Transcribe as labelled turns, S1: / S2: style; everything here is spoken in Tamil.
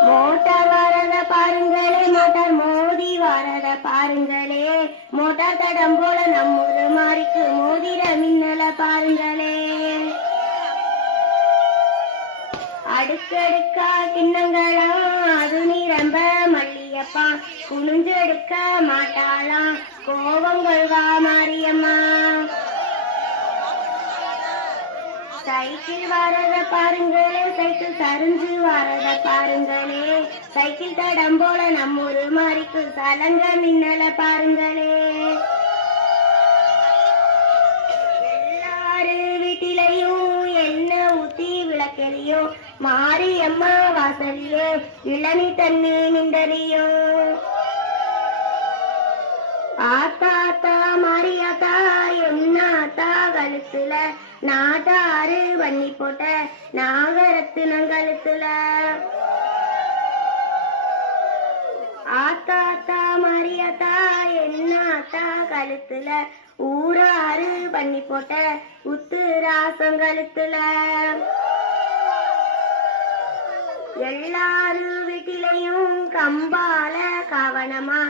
S1: மோட்டார் வரத பாருங்களே மோட்டார் மோதி வரத பாருங்களே. மோட்டார் தடம் போல நம்மூரு மாறிக்கு மோதிர மின்னல பாருங்களே. அடுக்கடுக்கா கிண்ணங்களாம் அது நிரம்ப மல்லியப்பா. குனிஞ்செடுக்க மாட்டாளாம் கோபங்கள் கொள்வாமா? சைக்கிள் வரத பாருங்களே சைக்கிள் சரிஞ்சு வரத பாருங்களே. சைக்கிள் தடம் போல நம்மூரு மாறிக்கு சலங்க மின்னல பாருங்களே. எல்லாரு வீட்டிலையும் என்ன ஊத்தி விளக்கலையோ மாறி அம்மா வாசலிலே இளநி தண்ணி நின்றறியோ. ஆத்தா ஆத்தா மாரியாத்தா என்னாத்தா கழுத்துல நாட்டாறு வன்னி போட்ட நாகரத்தினம் கழுத்துல ஆத்தாத்தா ஆத்தா என்னாத்தா கழுத்துல ஊராறு பண்ணி போட்ட உத்து ராசம் கழுத்துல எல்லாரு வீட்டிலையும் கம்பால கவனமா